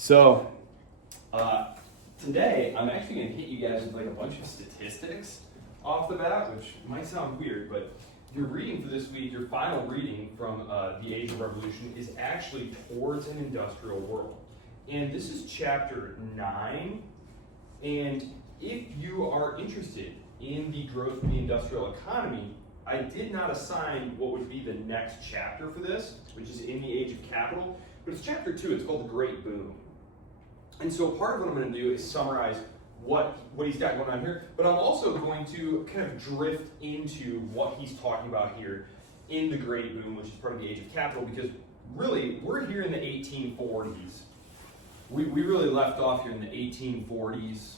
So today I'm actually going to hit you guys with like a bunch of statistics off the bat, which might sound weird, but your reading for this week, your final reading from the Age of Revolution is actually towards an industrial world. And this is chapter 9. And if you are interested in the growth of the industrial economy, I did not assign what would be the next chapter for this, which is in the Age of Capital, but it's chapter 2, it's called The Great Boom. And so part of what I'm going to do is summarize what he's got going on here, but I'm also going to kind of drift into what he's talking about here in The Great Boom, which is part of the Age of Capital, because really, we're here in the 1840s. We really left off here in the 1840s.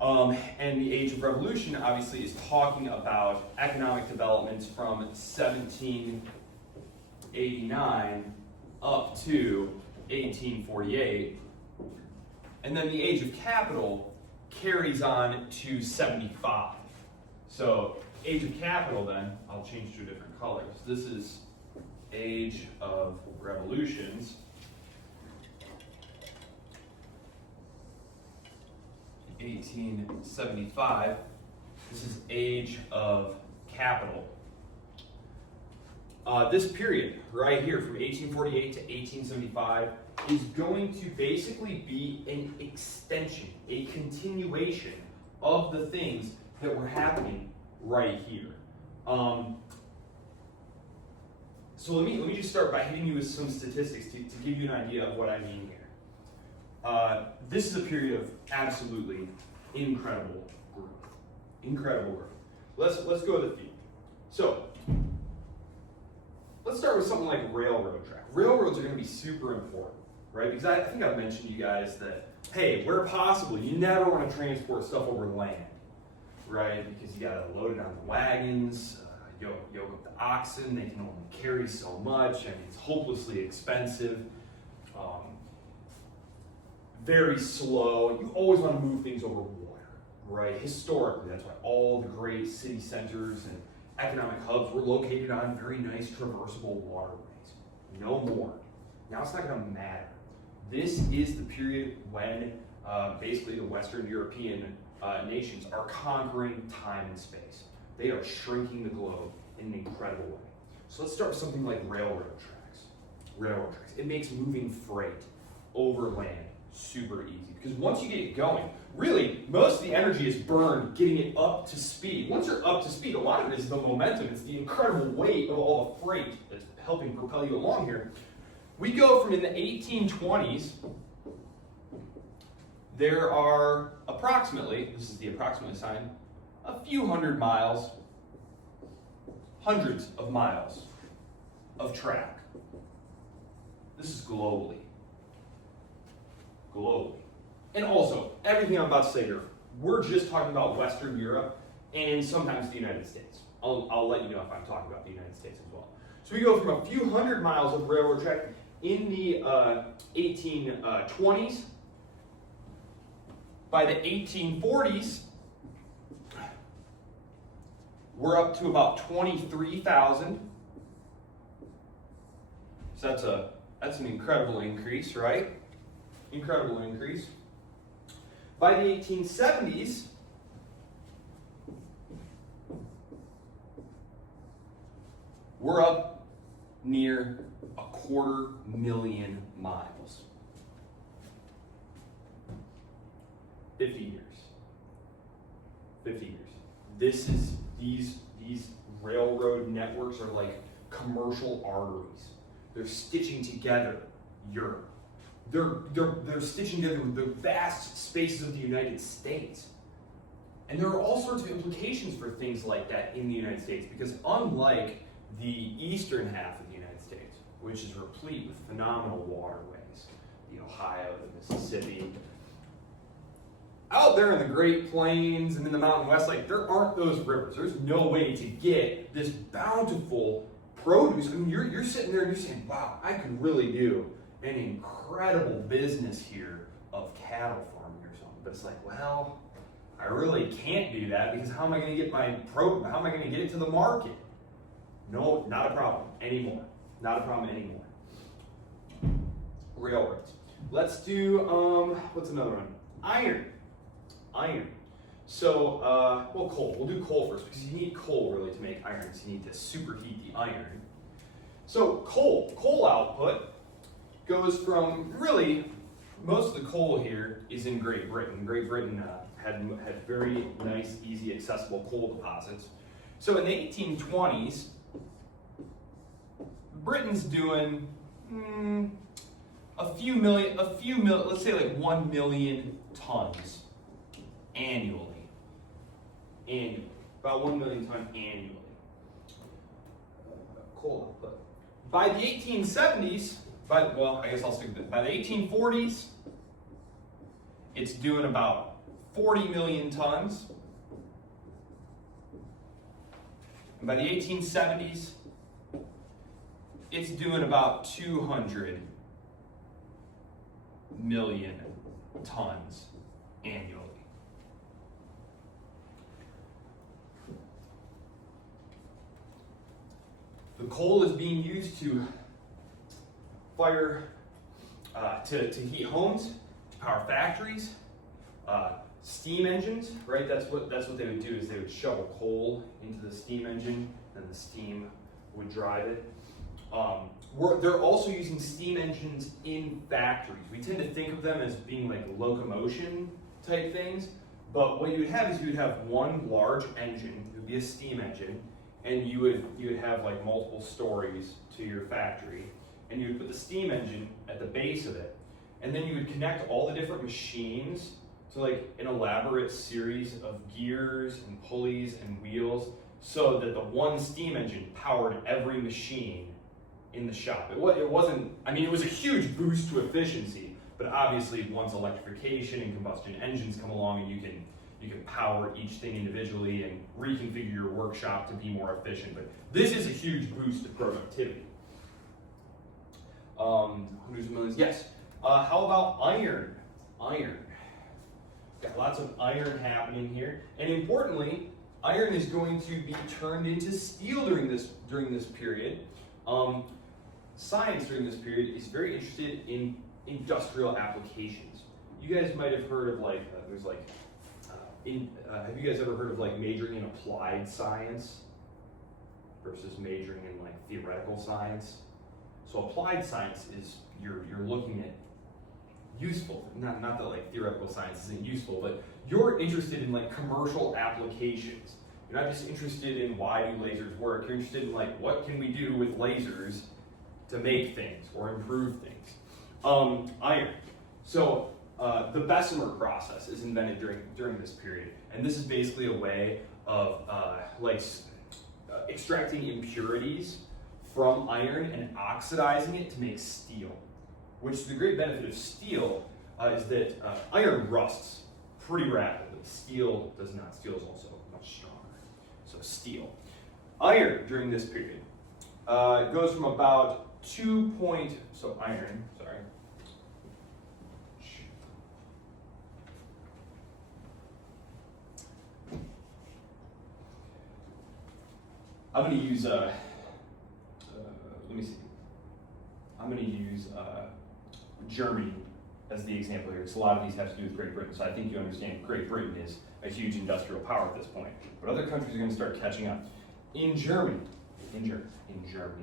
And the Age of Revolution obviously is talking about economic developments from 1789 up to 1848. And then the Age of Capital carries on to 75. So Age of Capital then, I'll change to a different color. So this is Age of Revolutions. 1875. This is Age of Capital. This period right here from 1848 to 1875 is going to basically be an extension, a continuation of the things that were happening right here. So let me just start by hitting you with some statistics to give you an idea of what I mean here. This is a period of absolutely incredible growth. Incredible growth. Let's go to the field. So let's start with something like railroad track. Railroads are going to be super important, right? Because I think I've mentioned to you guys that, hey, where possible, you never want to transport stuff over land, right? Because you got to load it on the wagons, yoke up the oxen. They can only carry so much. I mean, it's hopelessly expensive. Very slow. You always want to move things over water, right? Historically, that's why all the great city centers and economic hubs were located on very nice traversable waterways. No more. Now it's not going to matter. This is the period when basically the Western European nations are conquering time and space. They are shrinking the globe in an incredible way. So let's start with something like railroad tracks. Railroad tracks. It makes moving freight over land super easy, because once you get it going, really, most of the energy is burned getting it up to speed. Once you're up to speed, a lot of it is the momentum. It's the incredible weight of all the freight that's helping propel you along here. We go from in the 1820s, there are approximately, this is the approximately sign, a few hundred miles, hundreds of miles of track. This is globally. And also, everything I'm about to say here, we're just talking about Western Europe and sometimes the United States. I'll let you know if I'm talking about the United States as well. So we go from a few hundred miles of railroad track in the 1820s. By the 1840s, we're up to about 23,000. So that's an incredible increase, right? Incredible increase. By the 1870s, we're up near 250,000 miles. 50 years. 50 years. These railroad networks are like commercial arteries. They're stitching together Europe. They're stitching together the vast spaces of the United States. And there are all sorts of implications for things like that in the United States, because unlike the eastern half of the United States, which is replete with phenomenal waterways, the Ohio, the Mississippi, out there in the Great Plains and in the Mountain West, like, there aren't those rivers. There's no way to get this bountiful produce. I mean, you're sitting there and you're saying, wow, I could really do an incredible business here of cattle farming or something. But it's like, well, I really can't do that, because how am I going to get how am I going to get it to the market? No, not a problem anymore. Not a problem anymore. railroads. Let's do, what's another one? Iron. So, well, coal. We'll do coal first because you need coal really to make iron. So you need to superheat the iron. So coal output goes from really, most of the coal here is in Great Britain. Great Britain had very nice, easy, accessible coal deposits. So in the 1820s, Britain's doing a few million, let's say like 1 million tons annually. About 1 million tons annually. Coal output. By the 1870s, well, I guess I'll stick with it. By the 1840s, it's doing about 40 million tons. And by the 1870s, it's doing about 200 million tons annually. The coal is being used to fire, to heat homes, to power factories, steam engines, right? That's what they would do, is they would shovel coal into the steam engine, and the steam would drive it. They're also using steam engines in factories. We tend to think of them as being like locomotion type things, but what you would have is you would have one large engine, it would be a steam engine, and you would have like multiple stories to your factory, and you would put the steam engine at the base of it, and then you would connect all the different machines to like an elaborate series of gears and pulleys and wheels, so that the one steam engine powered every machine in the shop. It wasn't, I mean, it was a huge boost to efficiency, but obviously once electrification and combustion engines come along, and you can power each thing individually and reconfigure your workshop to be more efficient. But this is a huge boost to productivity. Hundreds of millions. Yes. How about iron? Got lots of iron happening here, and importantly, iron is going to be turned into steel during this period. Science during this period is very interested in industrial applications. You guys might have heard of like have you guys ever heard of like majoring in applied science versus majoring in like theoretical science? So applied science is you're looking at useful, not that like theoretical science isn't useful, but you're interested in like commercial applications. You're not just interested in why do lasers work, you're interested in like what can we do with lasers to make things or improve things. Iron. So the Bessemer process is invented during this period, and this is basically a way of extracting impurities from iron and oxidizing it to make steel. Which the great benefit of steel is that iron rusts pretty rapidly. Steel does not. Steel is also much stronger. So steel. Iron during this period goes from about I'm going to use, let me see. I'm going to use Germany as the example here, because a lot of these have to do with Great Britain. So I think you understand Great Britain is a huge industrial power at this point. But other countries are going to start catching up. In Germany,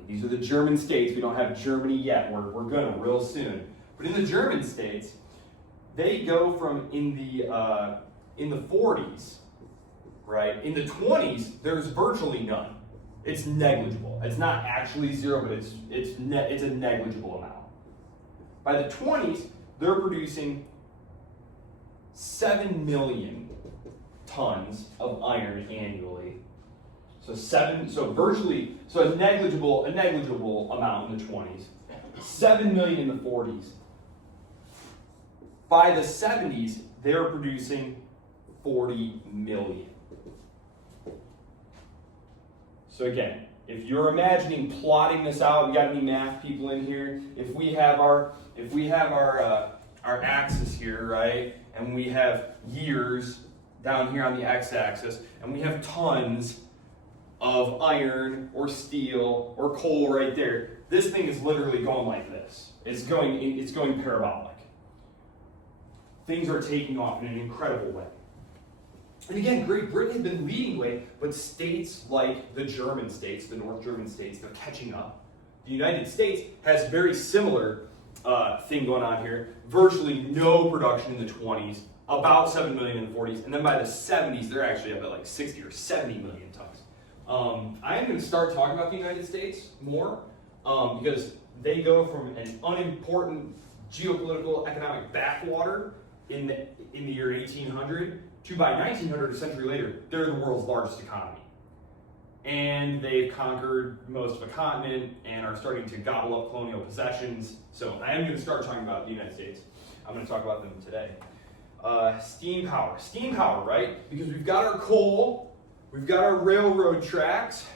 these are the German states. We don't have Germany yet. We're going to real soon. But in the German states, they go from in the 40s, right? In the 20s, there's virtually none. It's negligible. It's not actually zero, but it's a negligible amount. By the 20s, they're producing 7 million tons of iron annually. So a negligible amount in the 20s. 7 million in the 40s. By the 70s, they're producing 40 million. So again, if you're imagining plotting this out, we got any math people in here? If we have our axis here, right, and we have years down here on the x-axis, and we have tons of iron or steel or coal right there, this thing is literally going like this. It's going parabolic. Things are taking off in an incredible way. And again, Great Britain had been leading the way, but states like the German states, the North German states, they're catching up. The United States has very similar thing going on here. Virtually no production in the 20s, about 7 million in the 40s, and then by the 70s, they're actually up at like 60 or 70 million tons. I am going to start talking about the United States more because they go from an unimportant geopolitical economic backwater in the year 1800 to by 1900, a century later, they're the world's largest economy. And they've conquered most of a continent and are starting to gobble up colonial possessions. So I am going to start talking about the United States. I'm going to talk about them today. Steam power. Steam power, right? Because we've got our coal, we've got our railroad tracks,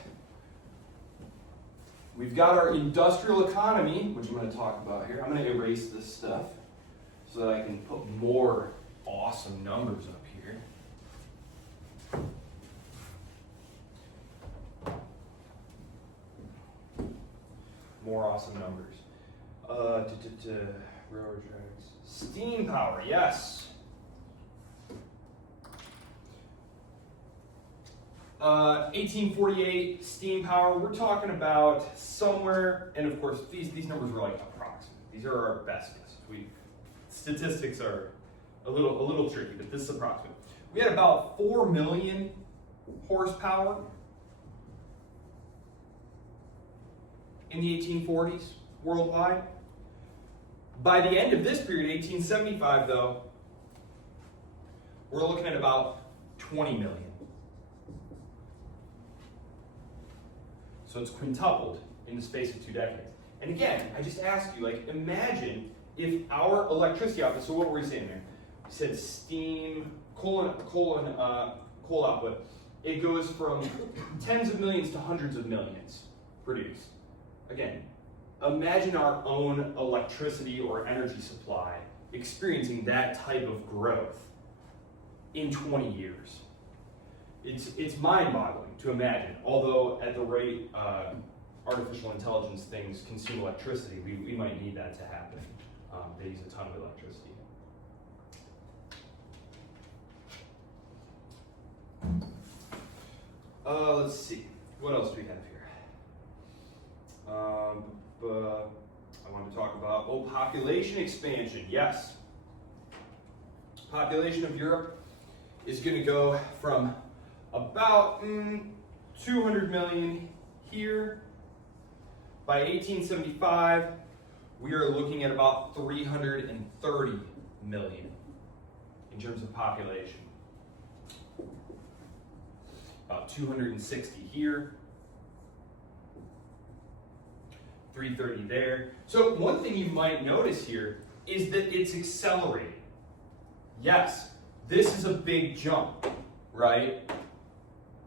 we've got our industrial economy, which I'm going to talk about here. I'm going to erase this stuff so that I can put more awesome numbers up here. More awesome numbers. Railroad tracks. Steam power, yes. 1848, steam power. We're talking about somewhere, and of course, these numbers are like approximate. These are our best guesses. Statistics are a little tricky, but this is approximate. We had about 4 million horsepower in the 1840s worldwide. By the end of this period, 1875, though, we're looking at about 20 million. So it's quintupled in the space of 2 decades. And again, I just ask you, like, imagine if our electricity output, so what were we saying there? We said steam, coal output. It goes from tens of millions to hundreds of millions produced. Again, imagine our own electricity or energy supply experiencing that type of growth in 20 years. It's mind-boggling to imagine, although at the rate artificial intelligence things consume electricity, we might need that to happen. They use a ton of electricity. Let's see, what else do we have here? I wanted to talk about, population expansion, yes. Population of Europe is going to go from about 200 million here. By 1875, we are looking at about 330 million in terms of population. About 260 here. 330 there. So one thing you might notice here is that it's accelerating. Yes, this is a big jump, right?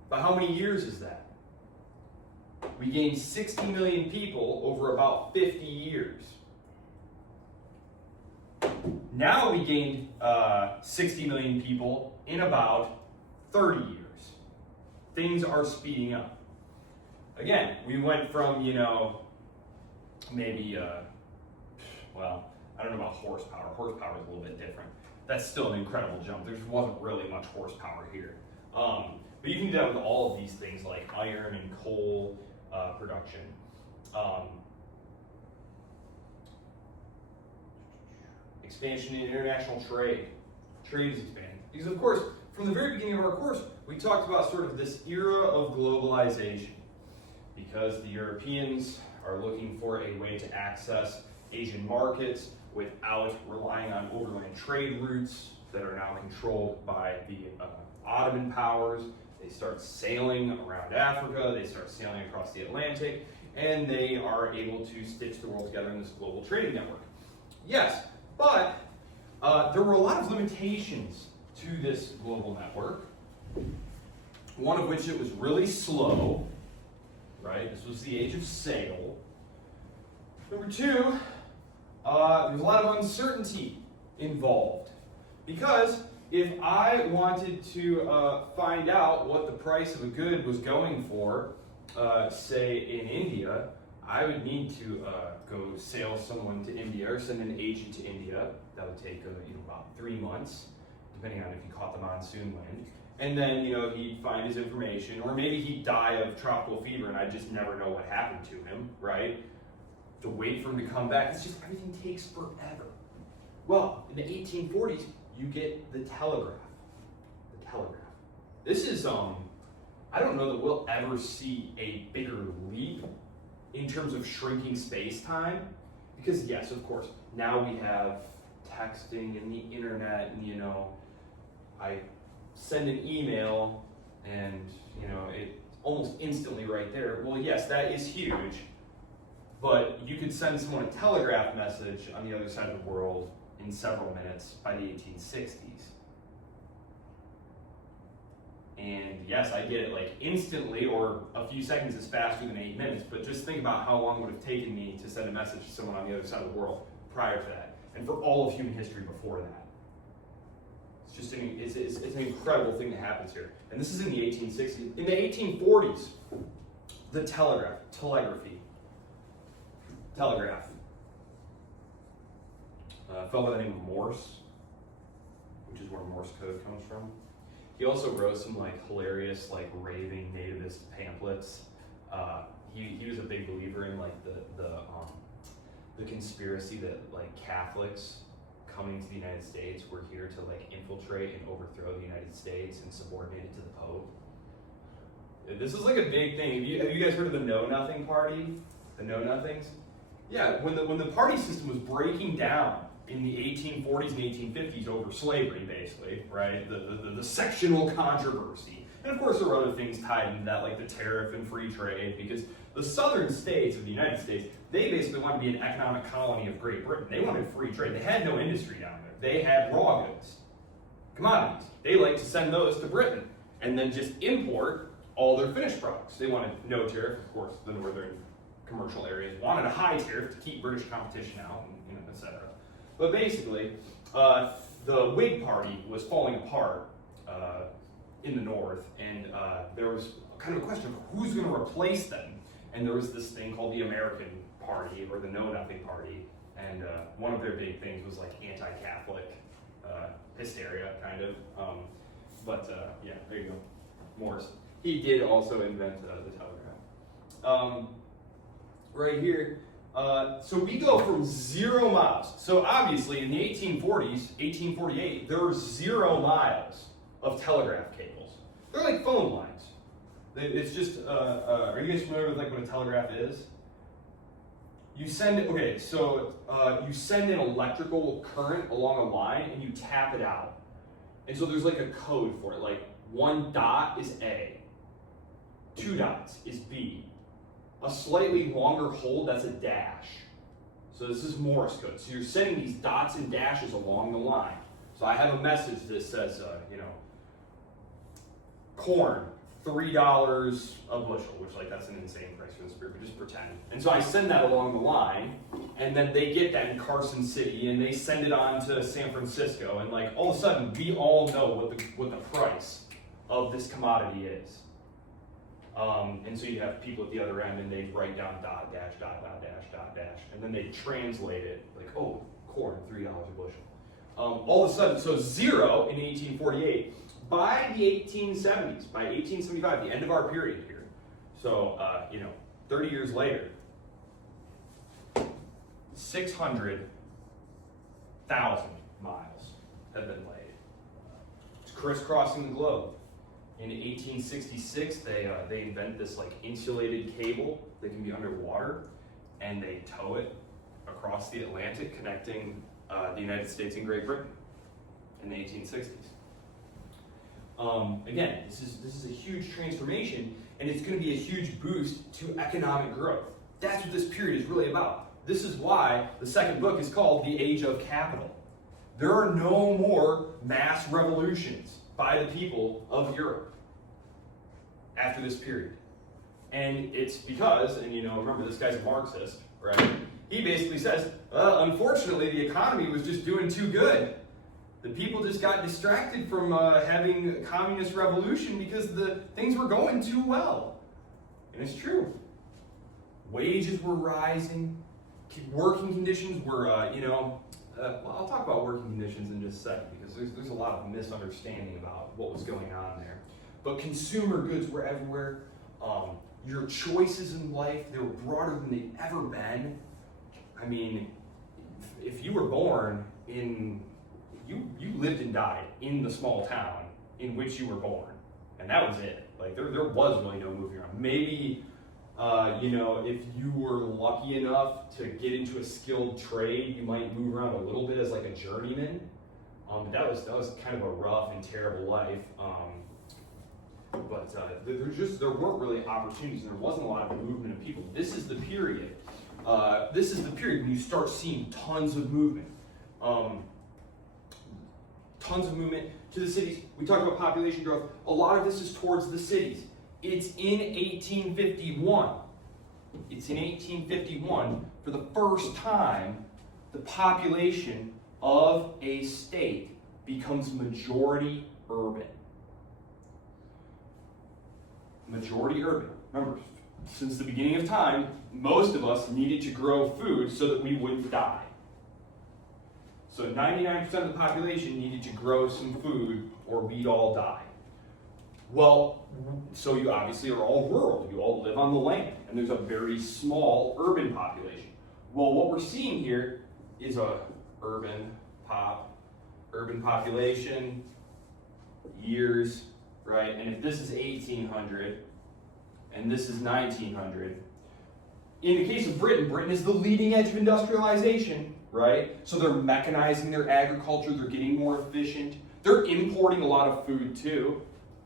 But how many years is that? We gained 60 million people over about 50 years. Now we gained 60 million people in about 30 years. Things are speeding up. Again, we went from, maybe, I don't know about horsepower. Horsepower is a little bit different. That's still an incredible jump. There wasn't really much horsepower here. But you can do that with all of these things like iron and coal production. Expansion in international trade. Trade is expanding. Because of course, from the very beginning of our course, we talked about sort of this era of globalization. Because the Europeans are looking for a way to access Asian markets without relying on overland trade routes that are now controlled by the Ottoman powers. They start sailing around Africa, they start sailing across the Atlantic, and they are able to stitch the world together in this global trading network. Yes, but there were a lot of limitations to this global network. One of which it was really slow, right? This was the age of sail. Number two, there's a lot of uncertainty involved. Because if I wanted to find out what the price of a good was going for, say in India, I would need to go sail someone to India or send an agent to India. That would take about 3 months, depending on if he caught the monsoon wind. And then he'd find his information, or maybe he'd die of tropical fever, and I'd just never know what happened to him, right? To wait for him to come back, it's just everything takes forever. Well, in the 1840s, you get the telegraph. The telegraph. This is I don't know that we'll ever see a bigger leap in terms of shrinking space-time, because yes, of course, now we have texting and the internet, and I send an email and it's almost instantly right there. Well, yes, that is huge, but you could send someone a telegraph message on the other side of the world in several minutes by the 1860s. And yes, I get it like instantly, or a few seconds is faster than 8 minutes, but just think about how long it would have taken me to send a message to someone on the other side of the world prior to that, and for all of human history before that. It's just it's an incredible thing that happens here. And this is in the 1860s. In the 1840s, the telegraph, fell by the name of Morse, which is where Morse code comes from. He also wrote some hilarious raving nativist pamphlets. He was a big believer in the conspiracy that Catholics coming to the United States were here to infiltrate and overthrow the United States and subordinate it to the Pope. This is a big thing. Have you guys heard of the Know Nothing Party? The Know Nothings? Yeah, when the party system was breaking down in the 1840s and 1850s over slavery, basically, right? The sectional controversy. And of course there were other things tied into that, like the tariff and free trade, because the southern states of the United States, they basically wanted to be an economic colony of Great Britain. They wanted free trade. They had no industry down there. They had raw goods, commodities. They liked to send those to Britain and then just import all their finished products. They wanted no tariff, of course. The northern commercial areas wanted a high tariff to keep British competition out, and etc. But basically, the Whig Party was falling apart in the North, and there was kind of a question of who's going to replace them. And there was this thing called the American Party, or the Know Nothing Party, and one of their big things was anti-Catholic hysteria, kind of. Yeah, there you go, Morse. He did also invent the telegraph. Right here. So we go from 0 miles. So obviously in the 1840s, 1848, there were 0 miles of telegraph cables. They're like phone lines. It's just, are you guys familiar with what a telegraph is? You send, you send an electrical current along a line and you tap it out. And so there's a code for it. 1 dot is A, 2 dots is B. A slightly longer hold, that's a dash. So this is Morse code. So you're sending these dots and dashes along the line. So I have a message that says, corn, $3 a bushel, which that's an insane price for this beer, but just pretend. And so I send that along the line, and then they get that in Carson City, and they send it on to San Francisco, and all of a sudden we all know what the price of this commodity is. And so you have people at the other end, and they write down dot, dash, dot, dot, dash, dot, dash, and then they translate it, corn, $3 a bushel. All of a sudden, so 0 in 1848. By the 1870s, by 1875, the end of our period here, so, 30 years later, 600,000 miles have been laid. It's crisscrossing the globe. In 1866, they invent this insulated cable that can be underwater, and they tow it across the Atlantic, connecting the United States and Great Britain in the 1860s. Again, this is a huge transformation, and it's going to be a huge boost to economic growth. That's what this period is really about. This is why the second book is called The Age of Capital. There are no more mass revolutions by the people of Europe after this period. And it's because, and remember this guy's a Marxist, right? He basically says, unfortunately the economy was just doing too good. The people just got distracted from having a communist revolution because the things were going too well. And it's true. wages were rising, working conditions were, well, I'll talk about working conditions in just a second because there's a lot of misunderstanding about what was going on there. But consumer goods were everywhere. Your choices in life, they were broader than they've ever been. I mean, if you were born in, you lived and died in the small town in which you were born. And that was it. Like, there was really no moving around. Maybe, if you were lucky enough to get into a skilled trade, you might move around a little bit as like a journeyman. But that was kind of a rough and terrible life. But there weren't really opportunities, and there wasn't a lot of movement of people. This is the period. When you start seeing tons of movement. Tons of movement to the cities. We talk about population growth. A lot of this is towards the cities. It's in 1851. It's in 1851, for the first time, the population of a state becomes majority urban. Majority urban. Remember, since the beginning of time, most of us needed to grow food so that we wouldn't die. So 99% of the population needed to grow some food or we'd all die. Well, so you obviously are all rural. You all live on the land, and there's a very small urban population. Well, what we're seeing here is a urban population, years, right? And if this is 1800 and this is 1900, in the case of Britain is the leading edge of industrialization, right? So they're mechanizing their agriculture, they're getting more efficient. They're importing a lot of food too,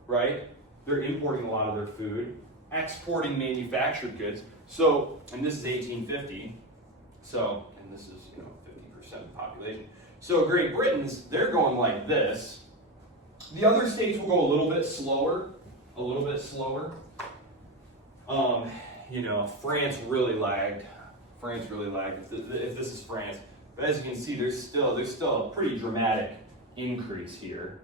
right? They're importing a lot of their food, exporting manufactured goods. So, and this is 1850, so, and this is, 50% of the population. So Great Britain's, they're going like this. The other states will go a little bit slower. France really lagged. If this is France. But as you can see, there's still a pretty dramatic increase here.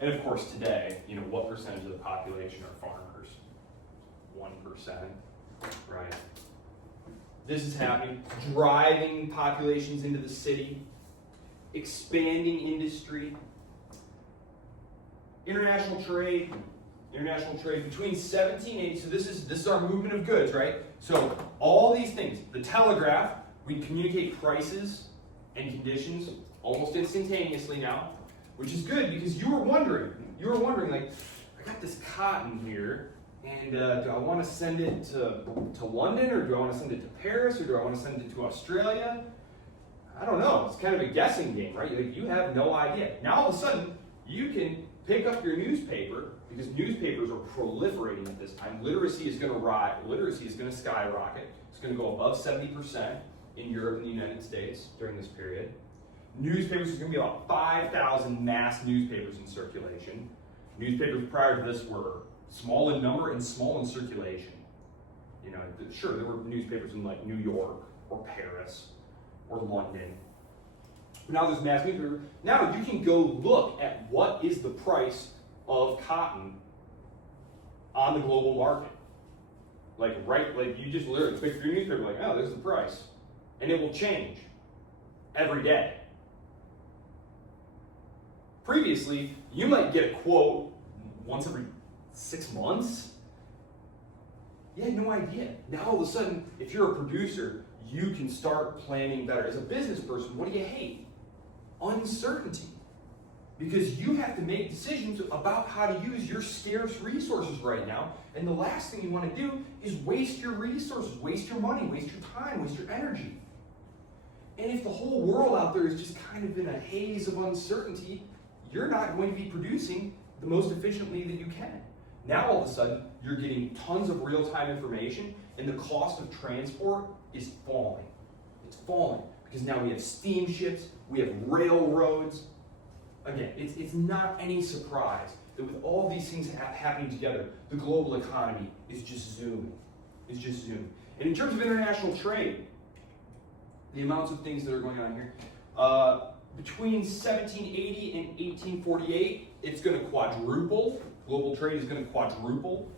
And of course today, what percentage of the population are farmers? 1%, right? This is happening, driving populations into the city, expanding industry, international trade between 1780, so this is our movement of goods, right? So all these things, the telegraph, we communicate prices and conditions almost instantaneously now, which is good because you were wondering like, I got this cotton here, and do I want to send it to London, or do I want to send it to Paris, or do I want to send it to Australia? I don't know. It's kind of a guessing game, right? Like, you have no idea. Now all of a sudden, you can pick up your newspaper, because newspapers are proliferating at this time. Literacy is going to rise. Literacy is going to skyrocket. It's going to go above 70% in Europe and the United States during this period. Newspapers, is going to be about 5,000 mass newspapers in circulation. Newspapers prior to this were small in number and small in circulation. Sure, there were newspapers in like New York or Paris or London. But now there's mass newspaper. Now you can go look at what is the price of cotton on the global market. Like you just literally pick your newspaper, like, oh, there's the price. And it will change every day. Previously, you might get a quote once every 6 months. You had no idea. Now all of a sudden, if you're a producer, you can start planning better. As a business person, what do you hate? Uncertainty. Because you have to make decisions about how to use your scarce resources right now. And the last thing you want to do is waste your resources, waste your money, waste your time, waste your energy. And if the whole world out there is just kind of in a haze of uncertainty, you're not going to be producing the most efficiently that you can. Now all of a sudden, you're getting tons of real-time information, and the cost of transport is falling. It's falling because now we have steamships, we have railroads. Again, it's not any surprise that with all these things happening together, the global economy is just zooming. And in terms of international trade, the amounts of things that are going on here, between 1780 and 1848, it's going to quadruple. Global trade is going to quadruple.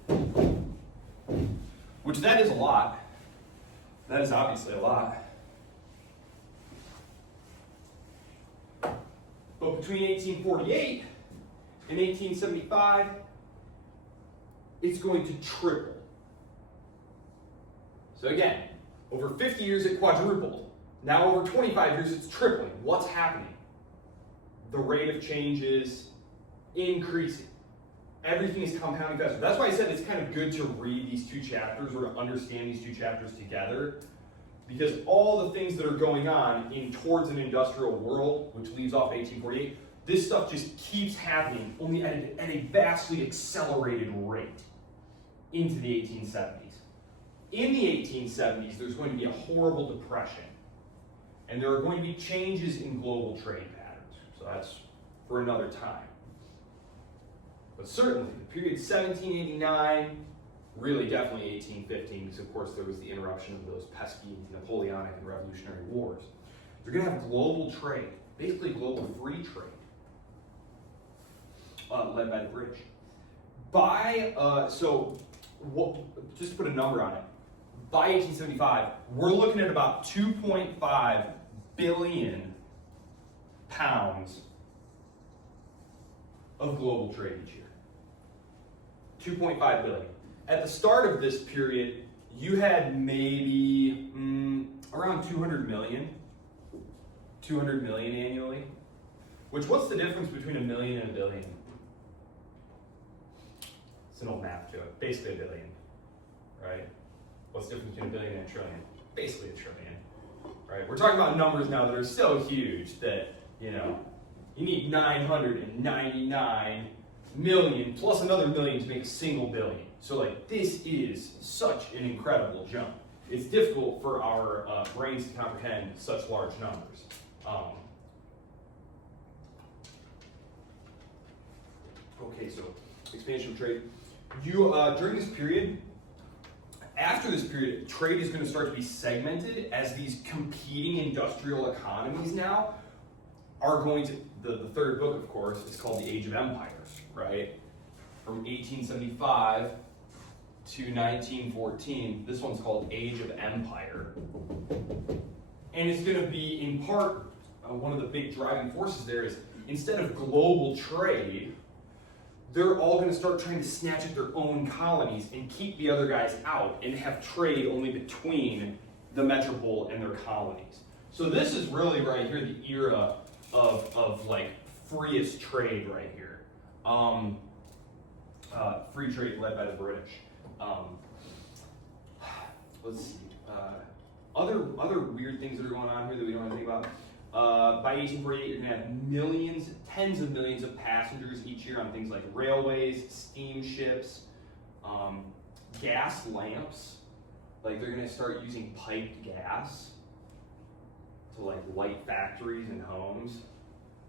which that is a lot. That is obviously a lot. But between 1848 and 1875, it's going to triple. So again, over 50 years it quadrupled. Now over 25 years it's tripling. What's happening? The rate of change is increasing. Everything is compounding faster. That's why I said it's kind of good to read these two chapters or to understand these two chapters together, because all the things that are going on in towards an industrial world, which leaves off 1848, this stuff just keeps happening, only at a vastly accelerated rate into the 1870s. In the 1870s, there's going to be a horrible depression, and there are going to be changes in global trade patterns. So that's for another time. But certainly, the period 1789, really definitely 1815, because of course there was the interruption of those pesky Napoleonic and Revolutionary Wars. You're going to have global trade, basically global free trade, led by the British. Just to put a number on it, by 1875, we're looking at about 2.5 billion pounds of global trade each year. 2.5 billion. At the start of this period, you had maybe around 200 million annually. Which, what's the difference between a million and a billion? It's an old math joke. Basically a billion, right? What's the difference between a billion and a trillion? Basically a trillion, right? We're talking about numbers now that are so huge that, you need 999 million plus another million to make a single billion. So this is such an incredible jump. It's difficult for our brains to comprehend such large numbers. Okay, so expansion of trade. During this period, after this period, trade is going to start to be segmented as these competing industrial economies now are going to, the third book, of course, is called The Age of Empires, right? From 1875 to 1914, this one's called Age of Empire. And it's going to be, in part, one of the big driving forces there is, instead of global trade, they're all going to start trying to snatch at their own colonies and keep the other guys out and have trade only between the metropole and their colonies. So this is really right here the era of freest trade right here. Free trade led by the British. Let's see. Other weird things that are going on here that we don't have to think about. By 1848, you're going to have millions, tens of millions of passengers each year on things like railways, steamships, gas lamps. They're going to start using piped gas to light factories and homes,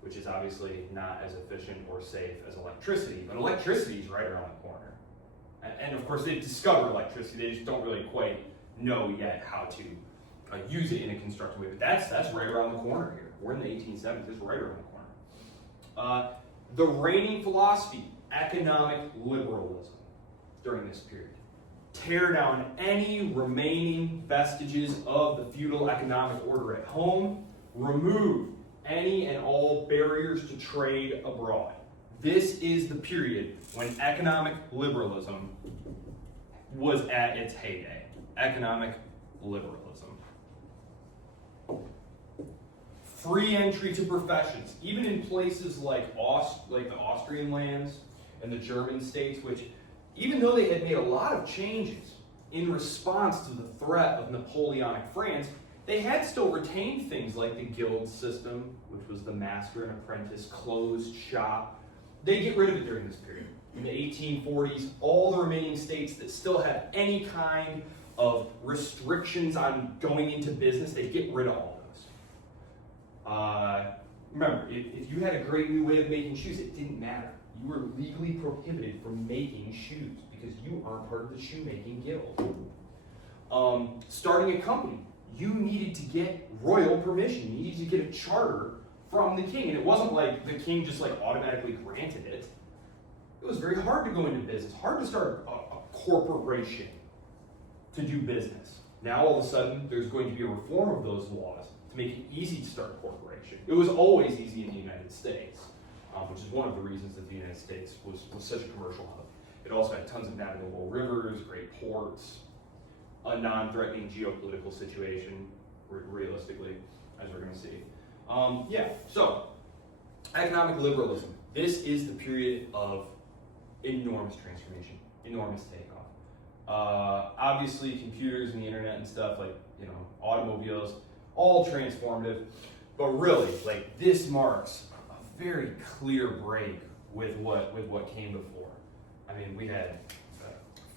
which is obviously not as efficient or safe as electricity, but electricity is right around the corner. And of course, they've discovered electricity, they just don't really quite know yet how to use it in a constructive way. But that's right around the corner here. We're in the 1870s, it's right around the corner. The reigning philosophy, economic liberalism during this period. Tear down any remaining vestiges of the feudal economic order at home. Remove any and all barriers to trade abroad. This is the period when economic liberalism was at its heyday. Economic liberalism. Free entry to professions, even in places like the Austrian lands and the German states, which, even though they had made a lot of changes in response to the threat of Napoleonic France, they had still retained things like the guild system, which was the master and apprentice closed shop. They get rid of it during this period. In the 1840s, all the remaining states that still had any kind of restrictions on going into business, they get rid of all those. Remember, if you had a great new way of making shoes, it didn't matter. You were legally prohibited from making shoes because you aren't part of the shoemaking guild. Starting a company, you needed to get royal permission. You needed to get a charter from the king. And it wasn't like the king just automatically granted it. It was very hard to go into business, hard to start a corporation. to do business. Now all of a sudden, there's going to be a reform of those laws to make it easy to start a corporation. It was always easy in the United States, which is one of the reasons that the United States was such a commercial hub. It also had tons of navigable rivers, great ports, a non-threatening geopolitical situation, realistically, as we're going to see. So economic liberalism. This is the period of enormous transformation, enormous takeoff. Obviously, computers and the internet and stuff, like, automobiles, all transformative. But really, like, this marks a very clear break with what came before. I mean, we had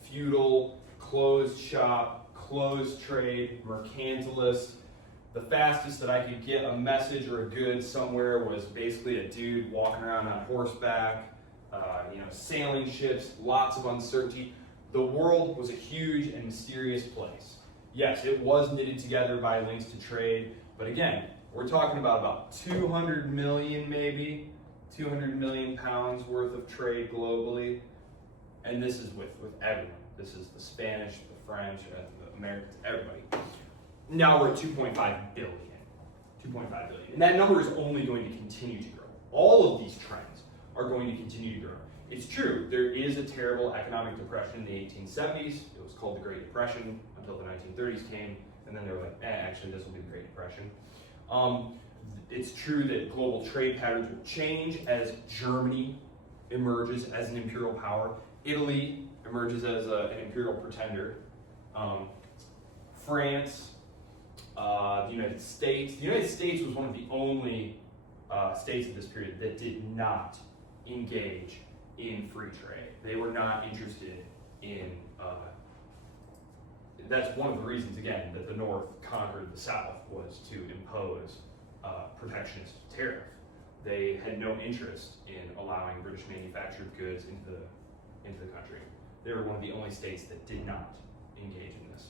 feudal, closed shop, closed trade, mercantilist. The fastest that I could get a message or a good somewhere was basically a dude walking around on horseback, sailing ships, lots of uncertainty. The world was a huge and mysterious place. Yes, it was knitted together by links to trade, but again, we're talking about 200 million maybe, 200 million pounds worth of trade globally, and this is with everyone. This is the Spanish, the French, the Americans, everybody. Now we're at 2.5 billion. 2.5 billion. And that number is only going to continue to grow. All of these trends are going to continue to grow. It's true, there is a terrible economic depression in the 1870s. It was called the Great Depression until the 1930s came, and then they were like, actually this will be the Great Depression. It's true that global trade patterns will change as Germany emerges as an imperial power. Italy emerges as an imperial pretender. France, the United States. The United States was one of the only states of this period that did not engage in free trade. They were not interested in, that's one of the reasons, again, that the North conquered the South, was to impose protectionist tariff. They had no interest in allowing British manufactured goods into the country. They were one of the only states that did not engage in this.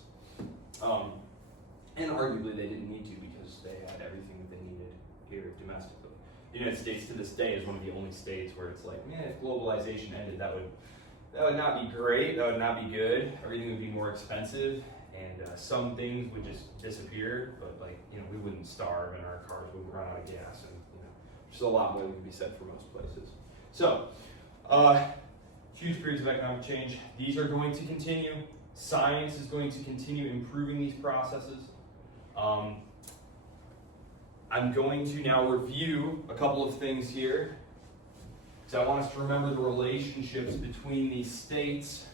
And arguably they didn't need to, because they had everything that they needed here domestically. The United States to this day is one of the only states where it's like, if globalization ended, that would not be great, that would not be good. Everything would be more expensive, and some things would just disappear, but we wouldn't starve and our cars wouldn't run out of gas, and just a lot more than can be said for most places. So, huge periods of economic change. These are going to continue. Science is going to continue improving these processes. I'm going to now review a couple of things here, because I want us to remember the relationships between these states.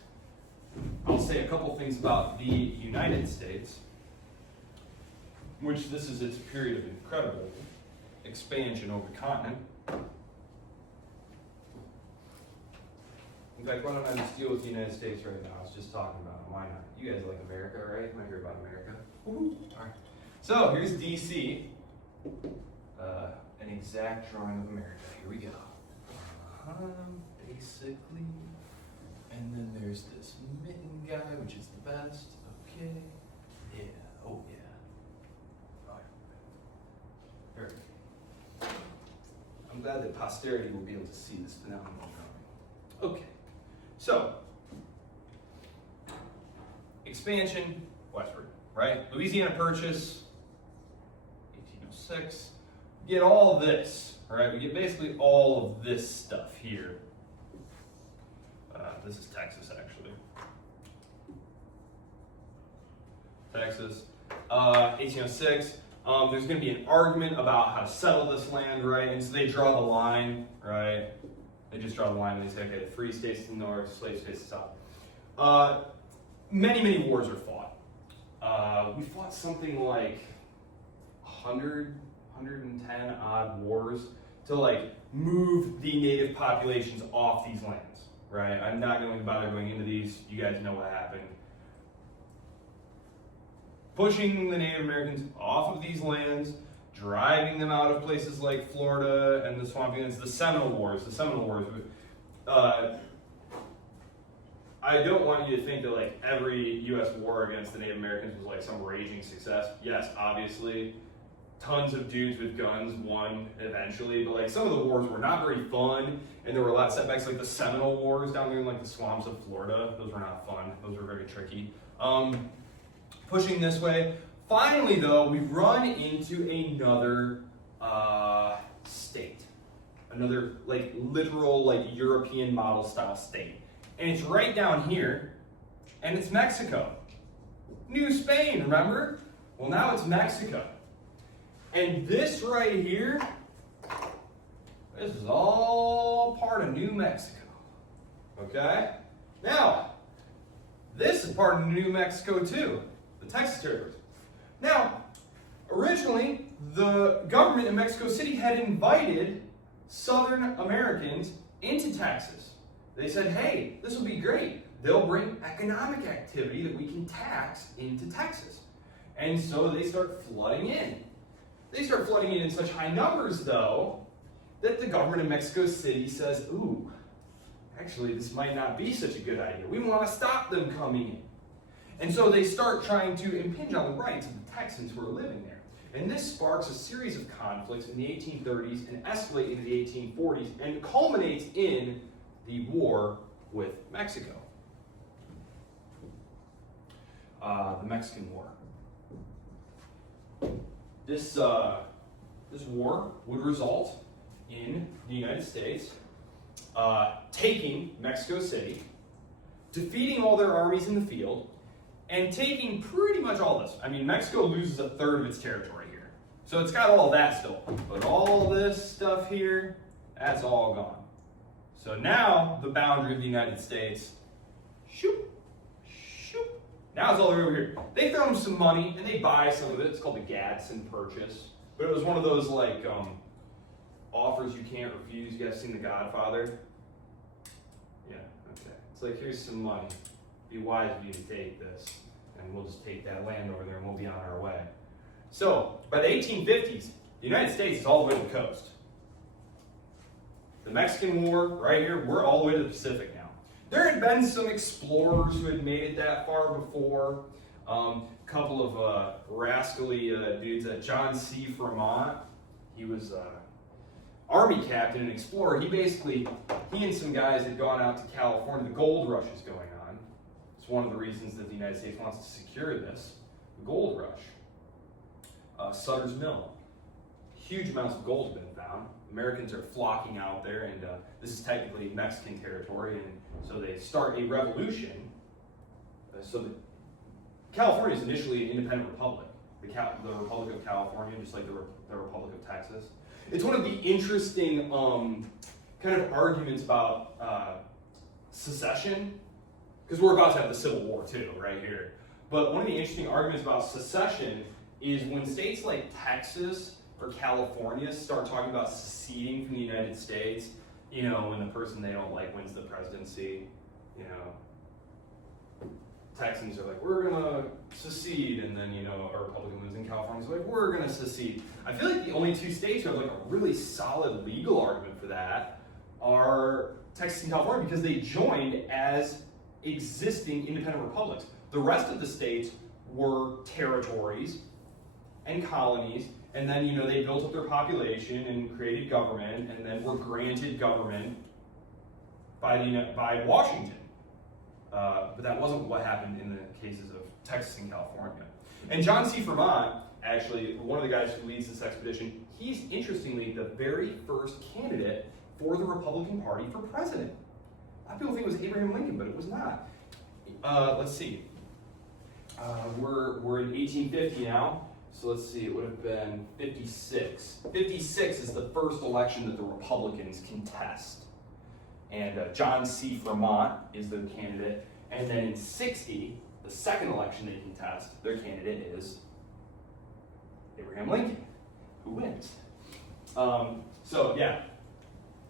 I'll say a couple things about the United States, which this is its period of incredible expansion over the continent. In fact, why don't I just deal with the United States right now? I was just talking about them. Why not? You guys like America, right? You might hear about America. Woo-hoo. All right. So here's D.C. An exact drawing of America. Here we go. Basically. And then there's this mitten guy, which is the best. Okay. Yeah. Oh, yeah. All right. Very good. I'm glad that posterity will be able to see this phenomenal drawing. Okay. So, expansion westward, right? Louisiana Purchase, 1806. Get all this, right? We get basically all of this stuff here. This is Texas, actually. Texas, 1806. There's going to be an argument about how to settle this land, right? And so they draw the line, right? They just draw the line and they say, okay, the free states to the north, slave states to the south. Many wars are fought. We fought something like 110 odd wars to move the native populations off these lands, right? I'm not going to bother going into these. You guys know what happened. Pushing the Native Americans off of these lands, driving them out of places like Florida and the swamplands, the Seminole Wars. I don't want you to think that every U.S. war against the Native Americans was some raging success. Yes, obviously, tons of dudes with guns won eventually, but some of the wars were not very fun, and there were a lot of setbacks, like the Seminole Wars down there in the swamps of Florida. Those were not fun. Those were very tricky. pushing this way. Finally, though, we run into another state. Another, like, literal, like, European model style state. And it's right down here, and it's Mexico. New Spain, remember? Well, now it's Mexico. And this right here, this is all part of New Mexico. Okay? Now, this is part of New Mexico too, the Texas territories. Now, originally, the government in Mexico City had invited Southern Americans into Texas. They said, hey, this will be great. They'll bring economic activity that we can tax into Texas. And so they start flooding in. They start flooding in such high numbers, though, that the government of Mexico City says, ooh, actually, this might not be such a good idea. We want to stop them coming in. And so they start trying to impinge on the rights of the Texans who are living there. And this sparks a series of conflicts in the 1830s and escalate into the 1840s and culminates in the war with Mexico. The Mexican War. This war would result in the United States taking Mexico City, defeating all their armies in the field, and taking pretty much all this. I mean, Mexico loses a third of its territory here. So it's got all that still. But all this stuff here, that's all gone. So now the boundary of the United States, shoop, shoop. Now it's all the way over here. They throw them some money and they buy some of it. It's called the Gadsden Purchase. But it was one of those like offers you can't refuse. You guys seen The Godfather? Yeah, okay. It's like, here's some money. Be wise of you to take this. And we'll just take that land over there and we'll be on our way. So, by the 1850s, the United States is all the way to the coast. The Mexican War, right here, we're all the way to the Pacific now. There had been some explorers who had made it that far before. A couple of rascally dudes, John C. Fremont. He was Army captain and explorer. He and some guys had gone out to California. The gold rush is going on. It's one of the reasons that the United States wants to secure this. The gold rush. Solis-Mullen. Huge amounts of gold have been found. Americans are flocking out there, and this is technically Mexican territory, and so they start a revolution. California is initially an independent republic, the Republic of California, just like the Republic of Texas. It's one of the interesting kind of arguments about secession, because we're about to have the Civil War too, right here. But one of the interesting arguments about secession is when states like Texas or California start talking about seceding from the United States, you know, when the person they don't like wins the presidency, you know, Texans are like, we're gonna secede, and then, you know, a Republican wins in California, so like, we're gonna secede. I feel like the only two states who have like a really solid legal argument for that are Texas and California, because they joined as existing independent republics. The rest of the states were territories and colonies, and then, you know, they built up their population and created government, and then were granted government by Washington. But that wasn't what happened in the cases of Texas and California. And John C. Fremont, actually, one of the guys who leads this expedition, he's interestingly the very first candidate for the Republican Party for president. A lot of people think it was Abraham Lincoln, but it was not. Let's see. We're in 1850 now. So let's see, it would have been 56. 56 is the first election that the Republicans contest. And John C. Fremont is the candidate. And then in 60, the second election they contest, their candidate is Abraham Lincoln, who wins. So yeah,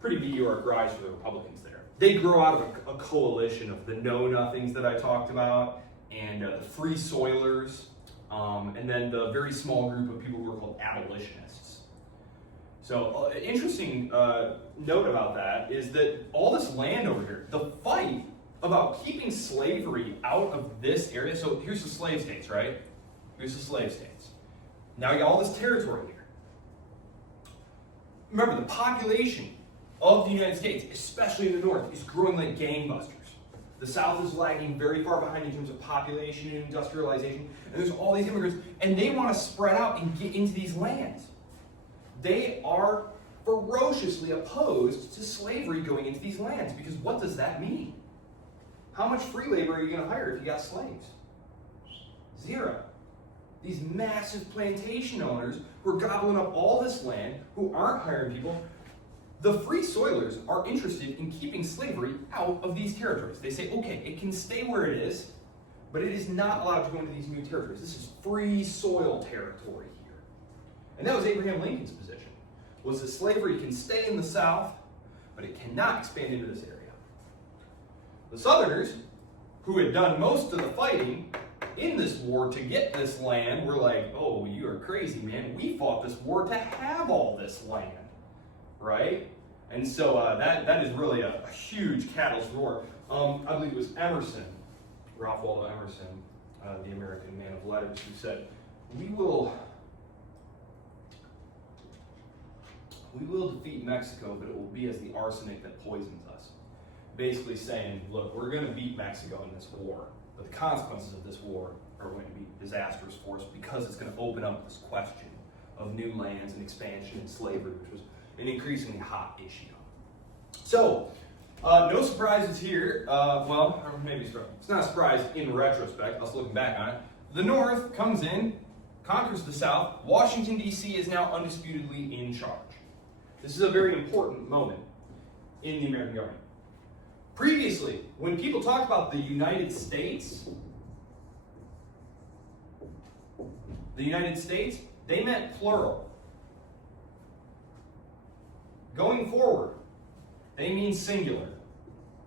pretty meteoric rise for the Republicans there. They grow out of a coalition of the know-nothings that I talked about, and the Free Soilers, and then the very small group of people who were called abolitionists. So an interesting note about that is that all this land over here, the fight about keeping slavery out of this area, so here's the slave states, right? Here's the slave states. Now you got all this territory here. Remember, the population of the United States, especially in the north, is growing like gangbusters. The South is lagging very far behind in terms of population and industrialization. And there's all these immigrants, and they want to spread out and get into these lands. They are ferociously opposed to slavery going into these lands, because what does that mean? How much free labor are you going to hire if you got slaves? Zero. These massive plantation owners who are gobbling up all this land, who aren't hiring people, the free soilers are interested in keeping slavery out of these territories. They say, okay, it can stay where it is, but it is not allowed to go into these new territories. This is free soil territory here. And that was Abraham Lincoln's position, was that slavery can stay in the South, but it cannot expand into this area. The Southerners, who had done most of the fighting in this war to get this land, were like, oh, you are crazy, man. We fought this war to have all this land, right? And so that is really a huge catalyst war. I believe it was Emerson, Ralph Waldo Emerson, the American man of letters, who said, we will defeat Mexico, but it will be as the arsenic that poisons us. Basically saying, look, we're going to beat Mexico in this war, but the consequences of this war are going to be disastrous for us, because it's going to open up this question of new lands and expansion and slavery, which was an increasingly hot issue. So, no surprises here. Well, or maybe it's not a surprise in retrospect, us looking back on it. The North comes in, conquers the South. Washington, D.C. is now undisputedly in charge. This is a very important moment in the American government. Previously, when people talked about the United States, they meant plural. Going forward, they mean singular.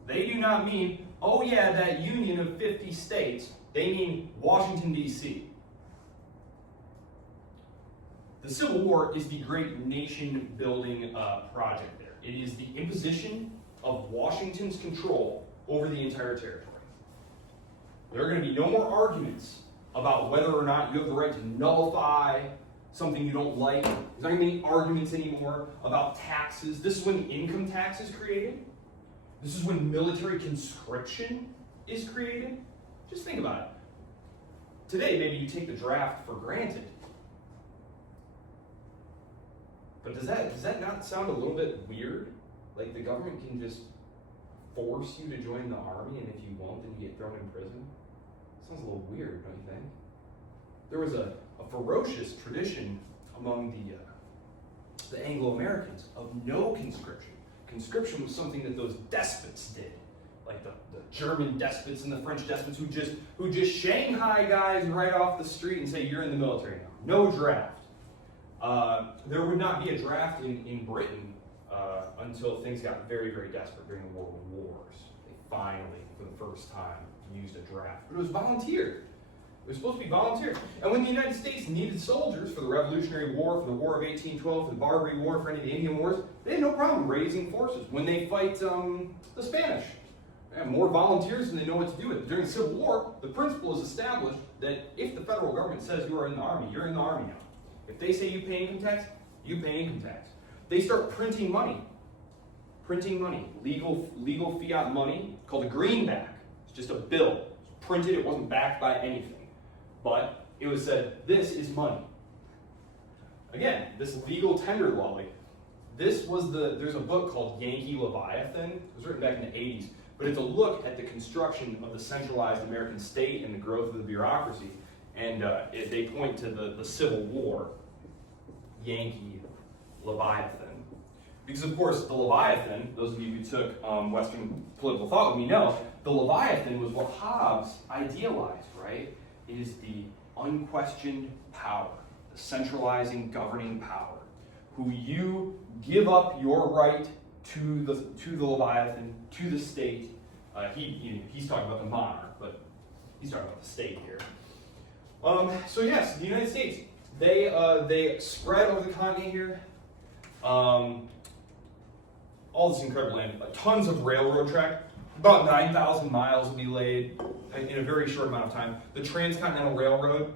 They do not mean, oh yeah, that union of 50 states. They mean Washington, D.C. The Civil War is the great nation-building project there. It is the imposition of Washington's control over the entire territory. There are going to be no more arguments about whether or not you have the right to nullify something you don't like. There's not going to be any arguments anymore about taxes. This is when income tax is created. This is when military conscription is created. Just think about it. Today, maybe you take the draft for granted. But does that not sound a little bit weird? Like the government can just force you to join the army, and if you won't, then you get thrown in prison? Sounds a little weird, don't you think? There was a ferocious tradition among the Anglo-Americans of no conscription. Conscription was something that those despots did, like the German despots and the French despots who just Shanghai guys right off the street and say, you're in the military now. No draft. There would not be a draft in Britain until things got very, very desperate during the World Wars. They finally, for the first time, used a draft. But it was volunteer. It was supposed to be volunteer. And when the United States needed soldiers for the Revolutionary War, for the War of 1812, for the Barbary War, for any of the Indian Wars, they had no problem raising forces. When they fight the Spanish, they have more volunteers than they know what to do with. During the Civil War, the principle is established that if the federal government says you are in the Army, you're in the Army now. If they say you pay income tax, you pay income tax. They start printing money. Legal fiat money called a greenback. It's just a bill. It was printed, it wasn't backed by anything. But it was said, this is money. Again, this legal tender law, there's a book called Yankee Leviathan. It was written back in the 80s. But it's a look at the construction of the centralized American state and the growth of the bureaucracy. And they point to the Civil War, Yankee Leviathan. Because, of course, the Leviathan, those of you who took Western political thought with me know, the Leviathan was what Hobbes idealized, right? It is the unquestioned power, the centralizing, governing power, who you give up your right to the Leviathan, to the state. He's talking about the monarch, but he's talking about the state here. So yes, the United States, they spread over the continent here. All this incredible land, tons of railroad track. About 9,000 miles will be laid in a very short amount of time. The Transcontinental Railroad,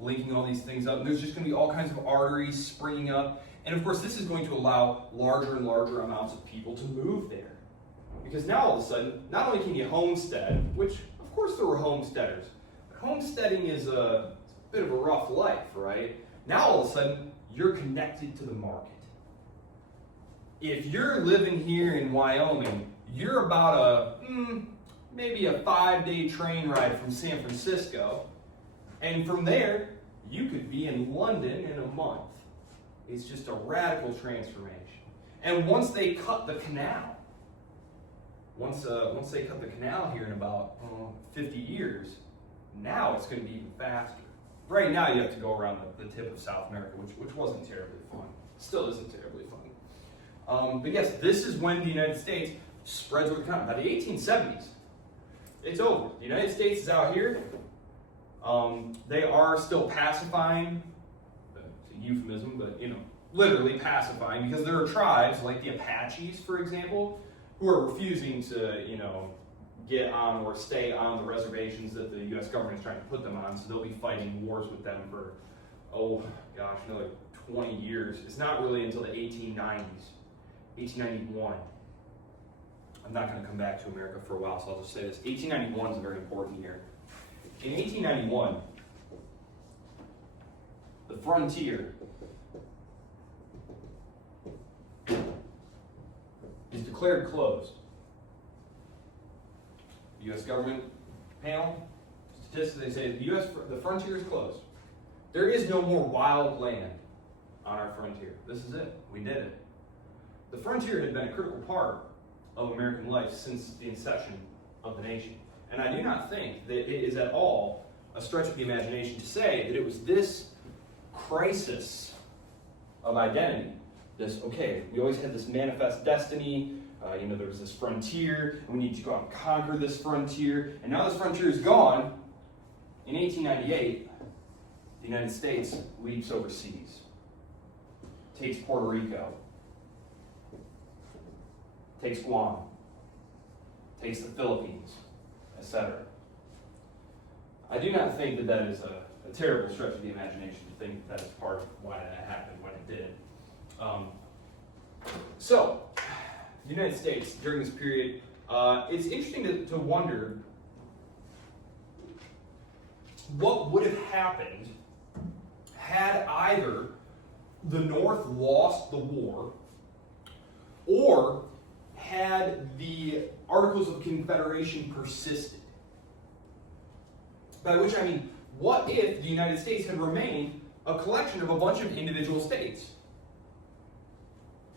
linking all these things up. And there's just going to be all kinds of arteries springing up. And of course, this is going to allow larger and larger amounts of people to move there. Because now all of a sudden, not only can you homestead, which of course there were homesteaders, but homesteading is a bit of a rough life, right? Now all of a sudden, you're connected to the market. If you're living here in Wyoming, you're about maybe a 5-day train ride from San Francisco, and from there, you could be in London in a month. It's just a radical transformation. And once they cut the canal, once they cut the canal here in about 50 years, now it's going to be even faster. Right now, you have to go around the tip of South America, which wasn't terribly fun. Still isn't terribly fun. But yes, this is when the United States spreads over the continent. By the 1870s, it's over. The United States is out here. They are still pacifying. It's a euphemism, but literally pacifying, because there are tribes like the Apaches, for example, who are refusing to, get on or stay on the reservations that the U.S. government is trying to put them on. So they'll be fighting wars with them for, another 20 years. It's not really until the 1890s, 1891. I'm not going to come back to America for a while, so I'll just say this. 1891 is a very important year. In 1891, the frontier is declared closed. The U.S. government panel, statistics, they say the frontier is closed. There is no more wild land on our frontier. This is it. We did it. The frontier had been a critical part of American life since the inception of the nation. And I do not think that it is at all a stretch of the imagination to say that it was this crisis of identity, we always had this manifest destiny, there was this frontier, and we need to go out and conquer this frontier, and now this frontier is gone. In 1898, the United States leaps overseas, takes Puerto Rico, takes Guam, takes the Philippines, etc. I do not think that is a terrible stretch of the imagination to think that is part of why that happened when it did. So, the United States, during this period, it's interesting to wonder what would have happened had either the North lost the war, or had the Articles of Confederation persisted. By which I mean, what if the United States had remained a collection of a bunch of individual states,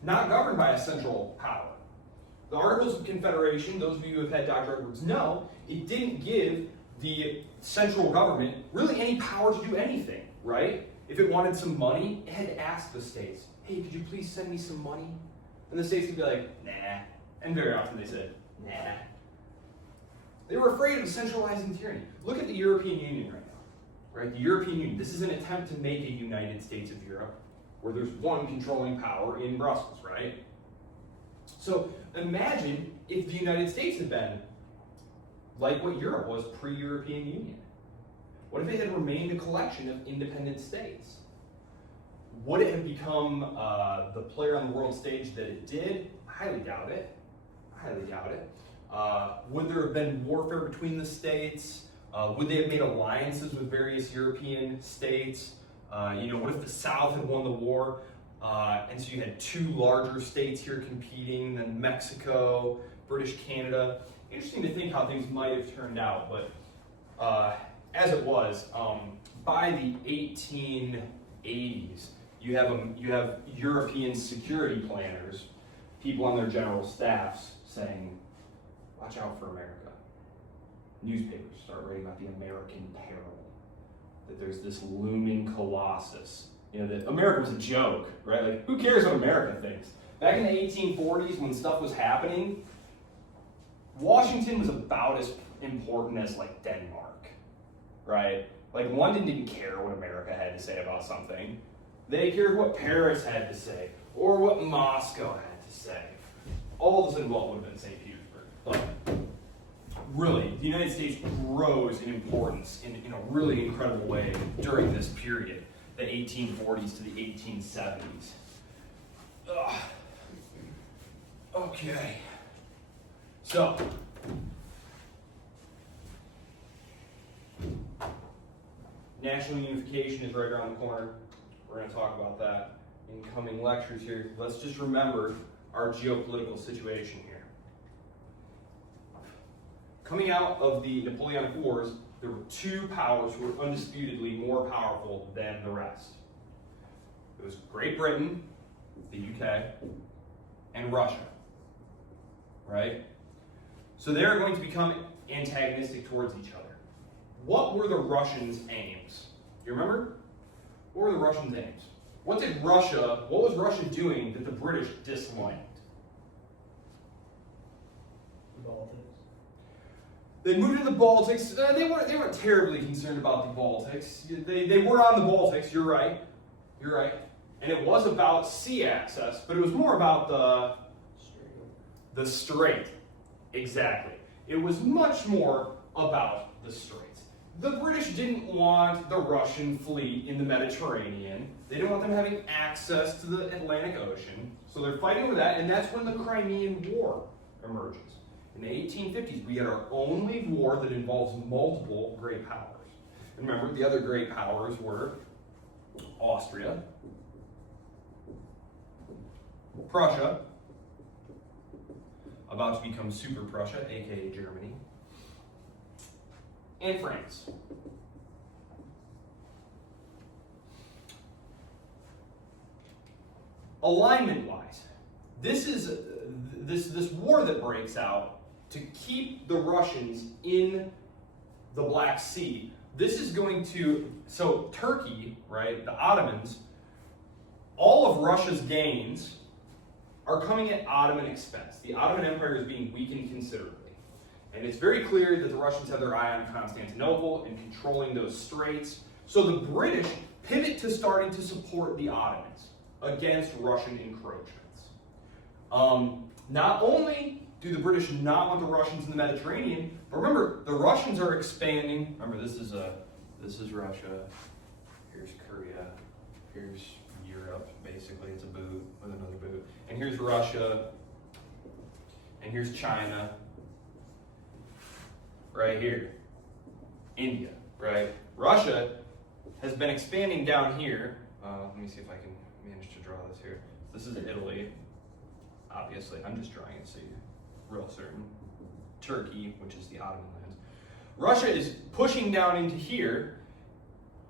not governed by a central power? The Articles of Confederation, those of you who have had Dr. Edwards know, it didn't give the central government really any power to do anything, right? If it wanted some money, it had to ask the states, hey, could you please send me some money? And the states would be like, nah. And very often they said, nah. They were afraid of centralizing tyranny. Look at the European Union right now, right? The European Union, this is an attempt to make a United States of Europe, where there's one controlling power in Brussels, right? So imagine if the United States had been like what Europe was pre-European Union. What if it had remained a collection of independent states? Would it have become the player on the world stage that it did? I highly doubt it. Would there have been warfare between the states? Would they have made alliances with various European states? What if the South had won the war? And so you had two larger states here competing, then Mexico, British Canada. Interesting to think how things might have turned out, but as it was, by the 1880s, you have European security planners, people on their general staffs saying, watch out for America. Newspapers start writing about the American peril, that there's this looming colossus. That America was a joke, right? Like, who cares what America thinks? Back in the 1840s, when stuff was happening, Washington was about as important as, like, Denmark, right? Like, London didn't care what America had to say about something. They cared what Paris had to say, or what Moscow had to say. All of a sudden, what would have been St. Petersburg? But really, the United States grows in importance in a really incredible way during this period, the 1840s to the 1870s. Okay. So, national unification is right around the corner. We're going to talk about that in coming lectures here. Let's just remember our geopolitical situation here. Coming out of the Napoleonic Wars, there were two powers who were undisputedly more powerful than the rest. It was Great Britain, the UK, and Russia, right? So they're going to become antagonistic towards each other. What were the Russians' aims? You remember? What were the Russians' aims? What was Russia doing that the British disliked? The Baltics. They moved into the Baltics. They weren't terribly concerned about the Baltics. They were on the Baltics, you're right. You're right. And it was about sea access, but it was more about the strait. Exactly. It was much more about the straits. The British didn't want the Russian fleet in the Mediterranean. They didn't want them having access to the Atlantic Ocean. So they're fighting over that, and that's when the Crimean War emerges. In the 1850s, we get our only war that involves multiple great powers. And remember, the other great powers were Austria, Prussia, about to become Super Prussia, aka Germany, and France. Alignment-wise, this is this war that breaks out to keep the Russians in the Black Sea. This is going to, so Turkey, right, the Ottomans, all of Russia's gains are coming at Ottoman expense. The Ottoman Empire is being weakened considerably. And it's very clear that the Russians have their eye on Constantinople and controlling those straits. So the British pivot to starting to support the Ottomans against Russian encroachments. Not only do the British not want the Russians in the Mediterranean, but remember, the Russians are expanding. Remember, this is Russia. Here's Korea. Here's Europe. Basically, it's a boot with another boot. And here's Russia. And here's China. Right here. India, right? Russia has been expanding down here. Let me see if I can manage to draw this here. This is Italy. Obviously, I'm just drawing it so you're real certain. Turkey, which is the Ottoman lands. Russia is pushing down into here,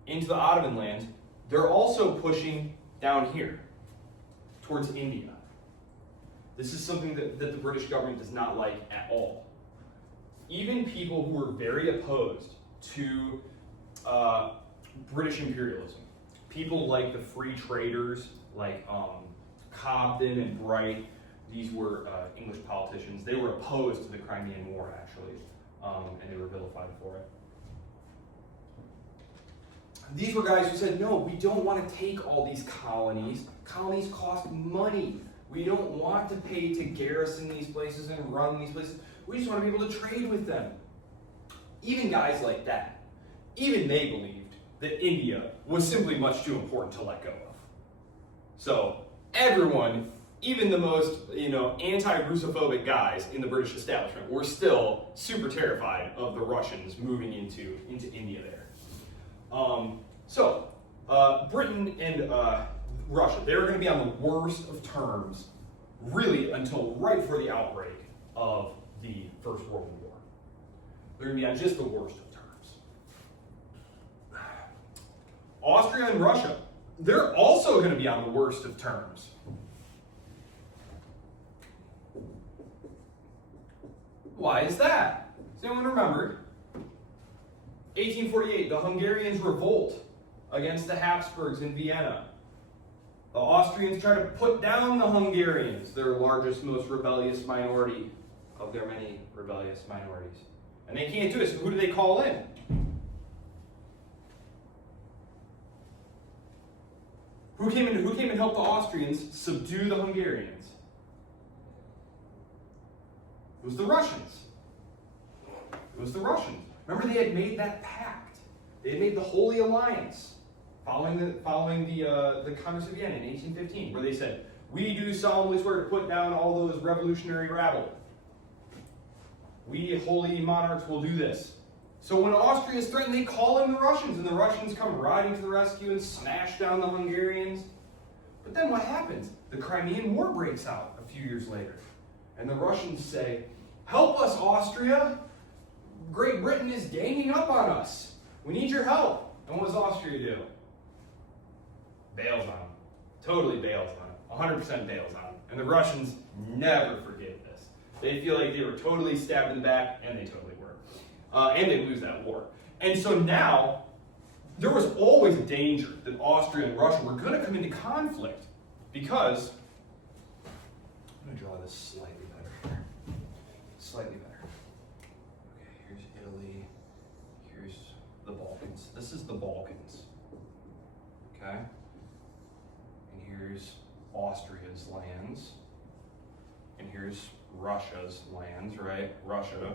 into the Ottoman lands. They're also pushing down here, towards India. This is something that the British government does not like at all. Even people who are very opposed to British imperialism, people like the free traders, like Cobden and Bright, these were English politicians. They were opposed to the Crimean War, actually, and they were vilified for it. These were guys who said, no, we don't want to take all these colonies. Colonies cost money. We don't want to pay to garrison these places and run these places. We just want to be able to trade with them. Even guys like that, even they believed that India was simply much too important to let go of. So everyone, even the most anti-Russophobic guys in the British establishment, were still super terrified of the Russians moving into India there. Britain and Russia, they were going to be on the worst of terms, really, until right before the outbreak of the First World War. They're going to be on just the worst of terms. Austria and Russia, they're also going to be on the worst of terms. Why is that? Does anyone remember? 1848, the Hungarians revolt against the Habsburgs in Vienna. The Austrians try to put down the Hungarians, their largest, most rebellious minority of their many rebellious minorities. And they can't do it, so who do they call in? Who came and helped the Austrians subdue the Hungarians? It was the Russians. It was the Russians. Remember, they had made that pact. They had made the Holy Alliance following the Congress of Vienna in 1815, where they said, we do solemnly swear to put down all those revolutionary rabble. we holy monarchs will do this. So when Austria is threatened, they call in the Russians, and the Russians come riding to the rescue and smash down the Hungarians. But then what happens? The Crimean War breaks out a few years later. And the Russians say, help us, Austria! Great Britain is ganging up on us. We need your help. And what does Austria do? Bails on them. Totally bails on them. 100% bails on them. And the Russians never forgive this. They feel like they were totally stabbed in the back, and they totally were. And they lose that war. And so now, there was always a danger that Austria and Russia were going to come into conflict because, I'm going to draw this slightly better here. Slightly better. Okay, here's Italy. Here's the Balkans. This is the Balkans. Okay? And here's Austria's lands. And here's Russia's lands, right? Russia.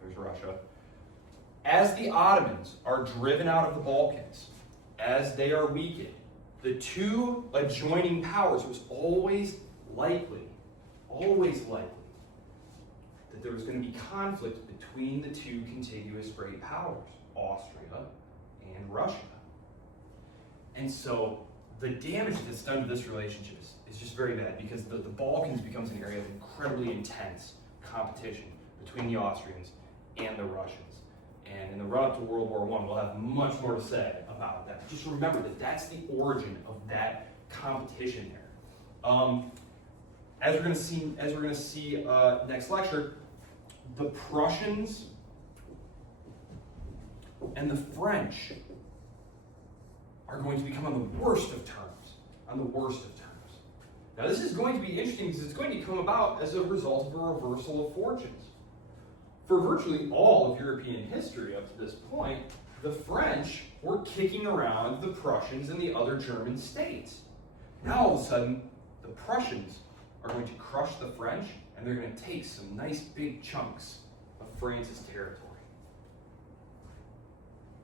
There's Russia. As the Ottomans are driven out of the Balkans, as they are weakened, the two adjoining powers, it was always likely that there was going to be conflict between the two contiguous great powers, Austria and Russia. And so the damage that's done to this relationship is just very bad because the Balkans becomes an area of incredibly intense competition between the Austrians and the Russians. And in the run-up to World War I, we'll have much more to say about that. But just remember that that's the origin of that competition there. As we're going to see next lecture, the Prussians and the French are going to become on the worst of terms. Now, this is going to be interesting because it's going to come about as a result of a reversal of fortunes. For virtually all of European history up to this point, the French were kicking around the Prussians and the other German states. Now, all of a sudden, the Prussians are going to crush the French, and they're going to take some nice big chunks of France's territory.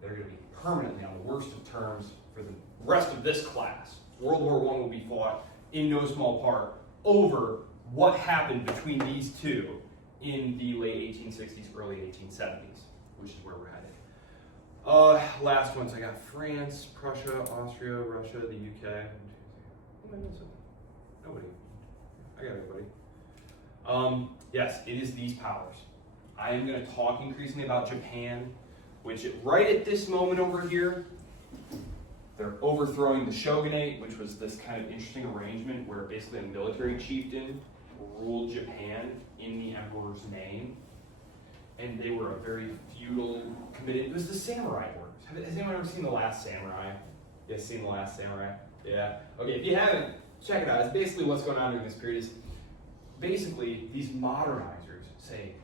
They're going to be permanently on the worst of terms for the rest of this class. World War I will be fought in no small part over what happened between these two in the late 1860s, early 1870s, which is where we're headed. Last ones, I got France, Prussia, Austria, Russia, the UK. Am I missing? Nobody. I got everybody. Yes, it is these powers. I am going to talk increasingly about Japan, which right at this moment over here, they're overthrowing the shogunate, which was this kind of interesting arrangement where basically a military chieftain ruled Japan in the emperor's name. And they were a very feudal, committed, it was the samurai orders. Has anyone ever seen The Last Samurai? You guys seen The Last Samurai? Yeah. Okay, if you haven't, check it out. It's basically what's going on during this period is basically these modernizers say,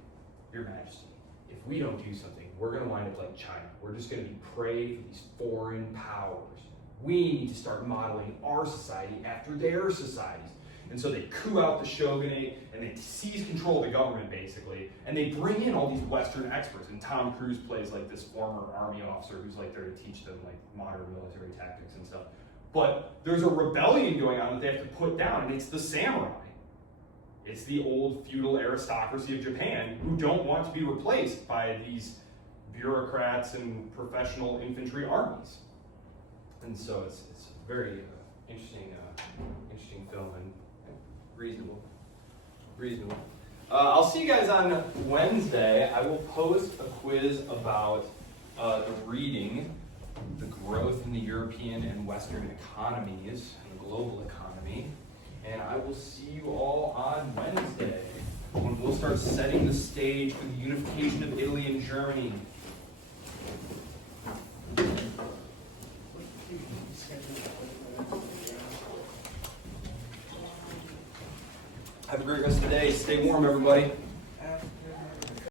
Your Majesty, if we don't do something, we're going to wind up like China. We're just going to be prey for these foreign powers. We need to start modeling our society after their societies. And so they coup out the shogunate, and they seize control of the government, basically, and they bring in all these Western experts, and Tom Cruise plays like this former army officer who's like there to teach them like modern military tactics and stuff. But there's a rebellion going on that they have to put down, and it's the samurai. It's the old feudal aristocracy of Japan who don't want to be replaced by these bureaucrats and professional infantry armies. And so it's a very interesting film and reasonable. I'll see you guys on Wednesday. I will post a quiz about the reading, the growth in the European and Western economies and the global economy. And I will see you all on Wednesday when we'll start setting the stage for the unification of Italy and Germany. Have a great rest of the day. Stay warm, everybody.